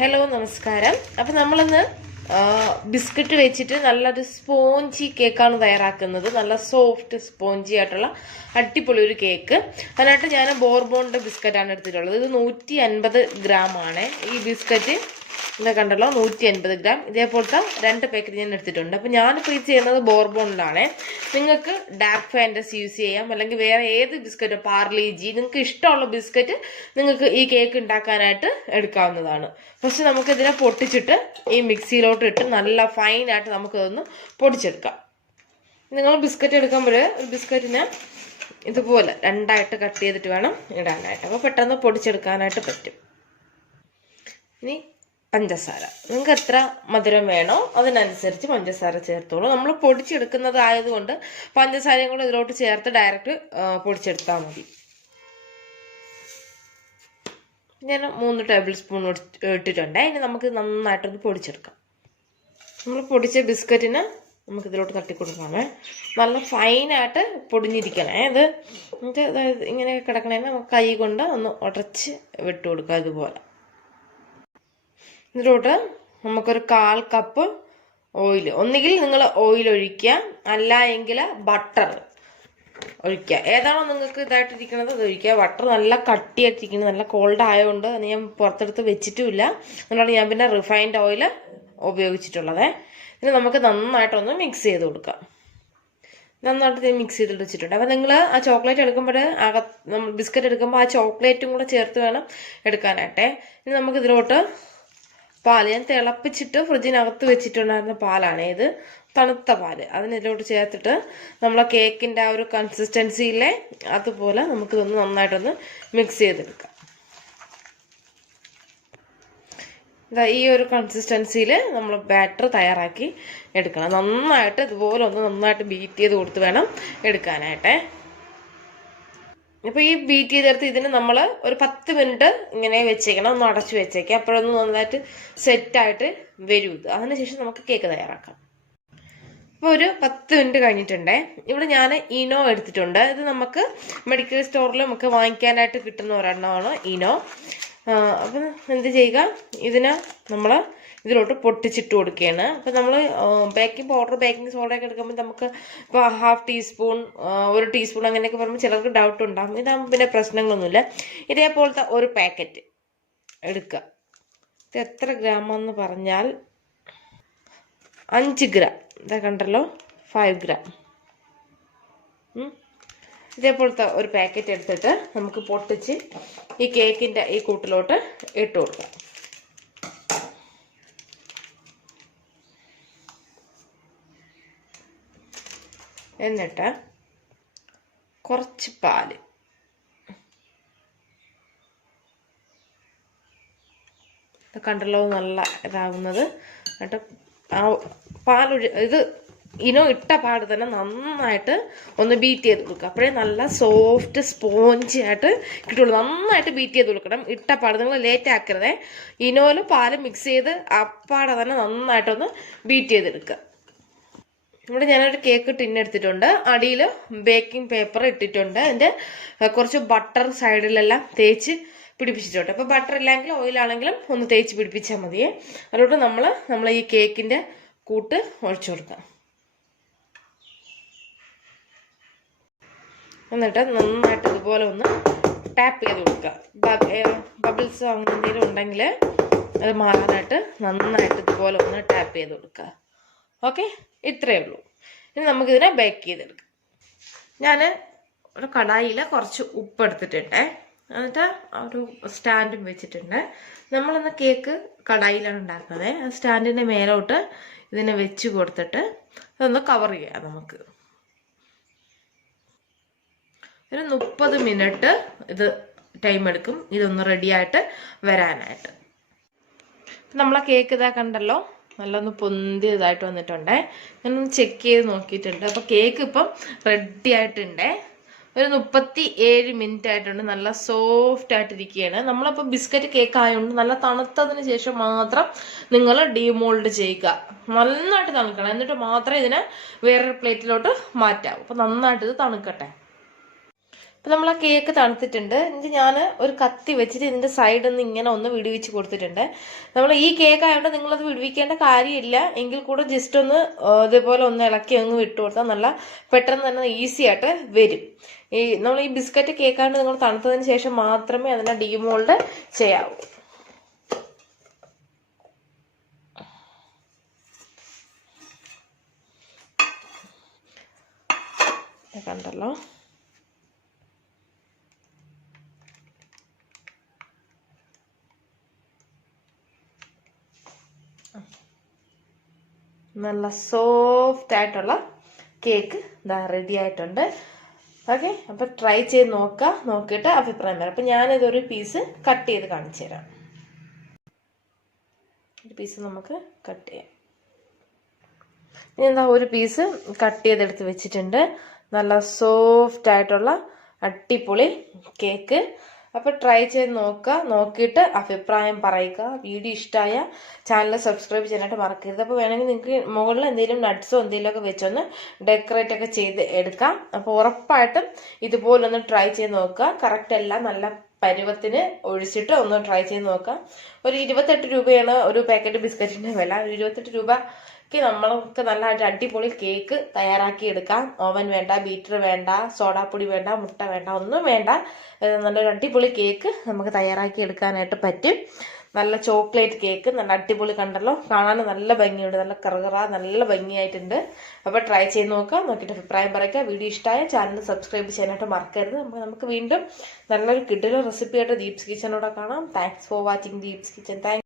Hello നമസ്കാരം. അപ്പം നമ്മളിന്ന് ബിസ്ക്കറ്റ് വെച്ചിട്ട് നല്ലൊരു സ്പോഞ്ചി കേക്കാണ് തയ്യാറാക്കുന്നത്. നല്ല സോഫ്റ്റ് സ്പോഞ്ചി ആയിട്ടുള്ള അടിപൊളി ഒരു കേക്ക്. അതിനായിട്ട് ഞാൻ ബോർബോണിന്റെ ബിസ്ക്കറ്റാണ് എടുത്തിട്ടുള്ളത്. ഇത് നൂറ്റി അൻപത് ഗ്രാം ആണ്. ഈ ബിസ്ക്കറ്റ് ഇതാ കണ്ടല്ലോ നൂറ്റി അൻപത് ഗ്രാം. ഇതേപോലത്തെ രണ്ട് പാക്കറ്റ് ഞാൻ എടുത്തിട്ടുണ്ട്. അപ്പം ഞാനിപ്പോൾ ഇത് ചെയ്യുന്നത് ബോർബോണിലാണ്. നിങ്ങൾക്ക് ഡാർക്ക് ഫാന്റസ് യൂസ് ചെയ്യാം. അല്ലെങ്കിൽ വേറെ ഏത് ബിസ്ക്കറ്റ് പാർലി ജി നിങ്ങൾക്ക് ഇഷ്ടമുള്ള ബിസ്ക്കറ്റ് നിങ്ങൾക്ക് ഈ കേക്ക് ഉണ്ടാക്കാനായിട്ട് എടുക്കാവുന്നതാണ്. ഫസ്റ്റ് നമുക്കിതിനെ പൊട്ടിച്ചിട്ട് ഈ മിക്സിയിലോട്ട് ഇട്ട് നല്ല ഫൈനായിട്ട് നമുക്കതൊന്ന് പൊടിച്ചെടുക്കാം. നിങ്ങൾ ബിസ്ക്കറ്റ് എടുക്കുമ്പോൾ ഒരു ബിസ്ക്കറ്റിന് ഇതുപോലെ രണ്ടായിട്ട് കട്ട് ചെയ്തിട്ട് വേണം ഇടാനായിട്ട്. അപ്പോൾ പെട്ടെന്ന് പൊടിച്ചെടുക്കാനായിട്ട് പറ്റും. ഇനി പഞ്ചസാര. നിങ്ങൾക്ക് എത്ര മധുരം വേണോ അതിനനുസരിച്ച് പഞ്ചസാര ചേർത്തോളൂ. നമ്മൾ പൊടിച്ചെടുക്കുന്നത് ആയതുകൊണ്ട് പഞ്ചസാരയും കൂടെ ഇതിലോട്ട് ചേർത്ത് ഡയറക്റ്റ് പൊടിച്ചെടുത്താൽ മതി. ഞാൻ മൂന്ന് ടേബിൾ സ്പൂൺ ഇട്ടിട്ടുണ്ട്. ഇനി നമുക്ക് നന്നായിട്ടൊന്ന് പൊടിച്ചെടുക്കാം. നമ്മൾ പൊടിച്ച ബിസ്ക്കറ്റിന് നമുക്ക് ഇതിലോട്ട് തട്ടി കൊടുക്കാമേ നല്ല ഫൈനായിട്ട് പൊടിഞ്ഞിരിക്കണേ. ഇത് എന്നിട്ട് അതായത് ഇങ്ങനെ കിടക്കണേന്ന് നമുക്ക് കൈ കൊണ്ട് ഒന്ന് ഉടച്ച് വിട്ട് കൊടുക്കുക ഇതുപോലെ. ഇതിലോട്ട് നമുക്കൊരു കാൽ കപ്പ് ഓയിൽ. ഒന്നുകിൽ നിങ്ങൾ ഓയിൽ ഒഴിക്കുക അല്ല എങ്കിൽ ബട്ടർ ഒഴിക്കുക. ഏതാണോ നിങ്ങൾക്ക് ഇതായിട്ടിരിക്കുന്നത് അത് ഒഴിക്കുക. ബട്ടർ നല്ല കട്ടിയായിട്ടിരിക്കുന്നത് നല്ല കോൾഡ് ആയതുകൊണ്ട് അത് ഞാൻ പുറത്തെടുത്ത് വെച്ചിട്ടുമില്ല. അതുകൊണ്ടാണ് ഞാൻ പിന്നെ റിഫൈൻഡ് ഓയിൽ ഉപയോഗിച്ചിട്ടുള്ളത്. ഇനി നമുക്ക് നന്നായിട്ടൊന്ന് മിക്സ് ചെയ്ത് കൊടുക്കാം. നന്നായിട്ട് മിക്സ് ചെയ്തിട്ട് വെച്ചിട്ടുണ്ട്. അപ്പോൾ നിങ്ങൾ ആ ചോക്ലേറ്റ് എടുക്കുമ്പോൾ നമ്മൾ ബിസ്ക്കറ്റ് എടുക്കുമ്പോൾ ആ ചോക്ലേറ്റും കൂടെ ചേർത്ത് വേണം എടുക്കാനായിട്ടേ. ഇനി നമുക്ക് ഇതിലോട്ട് പാൽ ഞാൻ തിളപ്പിച്ചിട്ട് ഫ്രിഡ്ജിനകത്ത് വെച്ചിട്ടുണ്ടായിരുന്ന പാലാണ്. ഇത് തണുത്ത പാൽ. അതിനിതിലോട്ട് ചേർത്തിട്ട് നമ്മളെ കേക്കിന്റെ ആ ഒരു കൺസിസ്റ്റൻസിയിലെ അതുപോലെ നമുക്കിതൊന്ന് നന്നായിട്ടൊന്ന് മിക്സ് ചെയ്തെടുക്കാം. ഇതാ ഈ ഒരു കൺസിസ്റ്റൻസിയിൽ നമ്മൾ ബാറ്റർ തയ്യാറാക്കി എടുക്കണം. നന്നായിട്ട് ഇതുപോലെ ഒന്ന് നന്നായിട്ട് ബീറ്റ് ചെയ്ത് കൊടുത്ത് വേണം എടുക്കാനായിട്ടേ. അപ്പോൾ ഈ ബീറ്റ് ചെയ്തെടുത്ത് ഇതിന് നമ്മൾ ഒരു പത്ത് മിനിറ്റ് ഇങ്ങനെ വെച്ചേക്കണം ഒന്ന് അടച്ചു വെച്ചേക്കാം. അപ്പോഴൊന്ന് നന്നായിട്ട് സെറ്റായിട്ട് വരും. ഇത് അതിനുശേഷം നമുക്ക് കേക്ക് തയ്യാറാക്കാം. അപ്പോൾ ഒരു പത്ത് മിനിറ്റ് കഴിഞ്ഞിട്ടുണ്ടേ. ഇവിടെ ഞാൻ ഇനോ എടുത്തിട്ടുണ്ട്. ഇത് നമുക്ക് മെഡിക്കൽ സ്റ്റോറിൽ നമുക്ക് വാങ്ങിക്കാനായിട്ട് കിട്ടുന്ന ഒരെണ്ണമാണ് ഇനോ അപ്പം എന്ത് ചെയ്യുക? ഇതിന് നമ്മൾ ഇതിലോട്ട് പൊട്ടിച്ചിട്ട് കൊടുക്കുകയാണ്. അപ്പം നമ്മൾ ബേക്കിംഗ് പൗഡർ ബേക്കിംഗ് സോഡയൊക്കെ എടുക്കുമ്പോൾ നമുക്ക് ഇപ്പോൾ ഹാഫ് ടീസ്പൂൺ ഒരു ടീസ്പൂൺ അങ്ങനെയൊക്കെ പറയുമ്പോൾ ചിലർക്ക് ഡൗട്ട് ഉണ്ടാകും ഇതാകുമ്പോൾ പിന്നെ പ്രശ്നങ്ങളൊന്നുമില്ല. ഇതേപോലത്തെ ഒരു പാക്കറ്റ് എടുക്കുക. ഇത് എത്ര ഗ്രാമെന്ന് പറഞ്ഞാൽ അഞ്ച് ഗ്രാം. ഇതാ കണ്ടല്ലോ ഫൈവ് ഗ്രാം. ഇതേപോലത്തെ ഒരു പാക്കറ്റ് എടുത്തിട്ട് നമുക്ക് പൊട്ടിച്ച് ഈ കേക്കിന്റെ ഈ കൂട്ടിലോട്ട് ഇട്ട് കൊടുക്കാം. എന്നിട്ട് കുറച്ച് പാൽ. കണ്ടല്ലോ നല്ല ഇതാകുന്നത്. എന്നിട്ട് ആ പാലൊഴി ഇത് ഇനോ ഇട്ട പാട് തന്നെ നന്നായിട്ട് ഒന്ന് ബീറ്റ് ചെയ്ത് കൊടുക്കുക. അപ്പോഴേ നല്ല സോഫ്റ്റ് സ്പോഞ്ചി ആയിട്ട് കിട്ടുള്ളൂ. നന്നായിട്ട് ബീറ്റ് ചെയ്ത് കൊടുക്കണം. ഇട്ട പാട് നിങ്ങൾ ലേറ്റ് ആക്കരുതേ. ഇനോയിൽ പാൽ മിക്സ് ചെയ്ത് അപ്പാടെ തന്നെ നന്നായിട്ടൊന്ന് ബീറ്റ് ചെയ്തെടുക്കുക. ഇവിടെ ഞാനൊരു കേക്ക് ടിൻ എടുത്തിട്ടുണ്ട്. അടിയിൽ ബേക്കിംഗ് പേപ്പർ ഇട്ടിട്ടുണ്ട്. അതിന്റെ കുറച്ച് ബട്ടർ സൈഡിലെല്ലാം തേച്ച് പിടിപ്പിച്ചിട്ടുണ്ട്. അപ്പോൾ ബട്ടർ ഇല്ലെങ്കിൽ ഓയിലാണെങ്കിലും ഒന്ന് തേച്ച് പിടിപ്പിച്ചാൽ മതിയേ അതുകൊണ്ട് നമ്മൾ നമ്മൾ ഈ കേക്കിന്റെ കൂട്ട് ഒഴിച്ചു കൊടുക്കാം. എന്നിട്ട് നന്നായിട്ട് ഇതുപോലെ ഒന്ന് ടാപ്പ് ചെയ്ത് കൊടുക്കുക. ബബിൾസ് അങ്ങനെ എന്തെങ്കിലും ഉണ്ടെങ്കിൽ അത് മാറാനായിട്ട് നന്നായിട്ട് ഇതുപോലെ ഒന്ന് ടാപ്പ് ചെയ്ത് കൊടുക്കുക. ഓക്കെ? ഇത്രയേ ഉള്ളൂ. ഇനി നമുക്കിതിനെ ബേക്ക് ചെയ്തെടുക്കാം. ഞാൻ ഒരു കടായിൽ കുറച്ച് ഉപ്പ് എടുത്തിട്ടുണ്ട് എന്നിട്ട് ഒരു സ്റ്റാൻഡും വെച്ചിട്ടുണ്ട്. നമ്മളിന്ന് കേക്ക് കടായിലാണ് ഉണ്ടാക്കുന്നത്. സ്റ്റാൻഡിന്റെ മേലോട്ട് ഇതിനെ വെച്ച് കൊടുത്തിട്ട് അതൊന്ന് കവർ ചെയ്യാം നമുക്ക്. ഒരു മുപ്പത് മിനിറ്റ് ഇത് ടൈം എടുക്കും. ഇതൊന്ന് റെഡിയായിട്ട് വരാനായിട്ട്. നമ്മളെ കേക്ക് ഇതാ കണ്ടല്ലോ? നല്ലൊന്ന് പൊന്തിയതായിട്ട് വന്നിട്ടുണ്ടേ. ഞാനൊന്ന് ചെക്ക് ചെയ്ത് നോക്കിയിട്ടുണ്ട്. അപ്പോൾ കേക്ക് ഇപ്പം റെഡി ആയിട്ടുണ്ടേ. ഒരു മുപ്പത്തി ഏഴ് മിനിറ്റ് ആയിട്ടുണ്ട്. നല്ല സോഫ്റ്റ് ആയിട്ടിരിക്കുകയാണ്. നമ്മളിപ്പോൾ ബിസ്ക്കറ്റ് കേക്ക് ആയതുകൊണ്ട് നല്ല തണുത്തതിന് ശേഷം മാത്രം നിങ്ങൾ ഡീമോൾഡ് ചെയ്യുക. നന്നായിട്ട് തണുക്കണം. എന്നിട്ട് മാത്രമേ ഇതിനെ വേറൊരു പ്ലേറ്റിലോട്ട് മാറ്റാവൂ അപ്പോൾ നന്നായിട്ട് ഇത് തണുക്കട്ടെ. അപ്പൊ നമ്മൾ ആ കേക്ക് തണുത്തിട്ടുണ്ട്. എന്നിട്ട് ഞാൻ ഒരു കത്തി വെച്ചിട്ട് ഇതിന്റെ സൈഡിൽ നിന്ന് ഇങ്ങനെ ഒന്ന് വിടുവിച്ച് കൊടുത്തിട്ടുണ്ട്. നമ്മൾ ഈ കേക്ക് ആയതുകൊണ്ട് നിങ്ങളത് വിടുവിക്കേണ്ട കാര്യമില്ല. എങ്കിൽ കൂടെ ജസ്റ്റ് ഒന്ന് ഇതേപോലെ ഒന്ന് ഇളക്കി അങ്ങ് വിട്ടു കൊടുത്താൽ നല്ല പെട്ടെന്ന് തന്നെ ഈസി ആയിട്ട് വരും. ഈ നമ്മൾ ഈ ബിസ്ക്കറ്റ് കേക്കാണ്ട് നിങ്ങൾ തണുത്തതിന് ശേഷം മാത്രമേ അതിനെ ഡീമോൾഡ് ചെയ്യാവൂ. കണ്ടല്ലോ. നല്ല സോഫ്റ്റ് ആയിട്ടുള്ള കേക്ക് ഇതാ റെഡി ആയിട്ടുണ്ട്. ഓക്കെ അപ്പൊ ട്രൈ ചെയ്ത് നോക്കുക നോക്കിയിട്ട് അഭിപ്രായം വരാം അപ്പൊ ഞാനിതൊരു പീസ് കട്ട് ചെയ്ത് കാണിച്ചു തരാം. ഒരു പീസ് നമുക്ക് കട്ട് ചെയ്യാം. ഇനി എന്താ ഒരു പീസ് കട്ട് ചെയ്തെടുത്ത് വെച്ചിട്ടുണ്ട്. നല്ല സോഫ്റ്റ് ആയിട്ടുള്ള അടിപൊളി കേക്ക് അപ്പോൾ ട്രൈ ചെയ്ത് നോക്കുക. നോക്കിയിട്ട് അഭിപ്രായം പറയുക. വീഡിയോ ഇഷ്ടമായ ചാനൽ സബ്സ്ക്രൈബ് ചെയ്യാനായിട്ട് മറക്കരുത്. അപ്പോൾ വേണമെങ്കിൽ നിങ്ങൾക്ക് മുകളിൽ എന്തെങ്കിലും നട്ട്സോ എന്തെങ്കിലുമൊക്കെ വെച്ചൊന്ന് ഡെക്കറേറ്റ് ഒക്കെ ചെയ്ത് എടുക്കാം. അപ്പോൾ ഉറപ്പായിട്ടും ഇതുപോലൊന്ന് ട്രൈ ചെയ്ത് നോക്കുക. കറക്റ്റ് എല്ലാം നല്ല പരുവത്തിന് ഒഴിച്ചിട്ട് ഒന്ന് ട്രൈ ചെയ്ത് നോക്കാം ഒരു ഇരുപത്തെട്ട് രൂപയാണ് ഒരു പാക്കറ്റ് ബിസ്ക്കറ്റിന്റെ വില. ഒരു ഇരുപത്തെട്ട് രൂപയ്ക്ക് നമ്മൾക്ക് നല്ല അടിപൊളി കേക്ക് തയ്യാറാക്കി എടുക്കാം. ഓവൻ വേണ്ട ബീറ്റർ വേണ്ട സോഡാപ്പൊടി വേണ്ട മുട്ട വേണ്ട ഒന്നും വേണ്ട. നല്ലൊരു അടിപൊളി കേക്ക് നമുക്ക് തയ്യാറാക്കി എടുക്കാനായിട്ട് പറ്റും. നല്ല ചോക്ലേറ്റ് കേക്ക് നല്ല അടിപൊളി കണ്ടല്ലോ. കാണാൻ നല്ല ഭംഗിയുണ്ട്. നല്ല കറുകറ നല്ല ഭംഗിയായിട്ടുണ്ട്. അപ്പോൾ ട്രൈ ചെയ്ത് നോക്കാം. നോക്കിയിട്ട് അഭിപ്രായം പറയുക. വീഡിയോ ഇഷ്ടമായ ചാനൽ സബ്സ്ക്രൈബ് ചെയ്യാനായിട്ട് മറക്കരുത്. നമുക്ക് നമുക്ക് വീണ്ടും നല്ലൊരു കിഡിലെ റെസിപ്പിയായിട്ട് ദീപ്സ് കിച്ചനോടെ കാണാം. Thanks for watching Deeps kitchen thank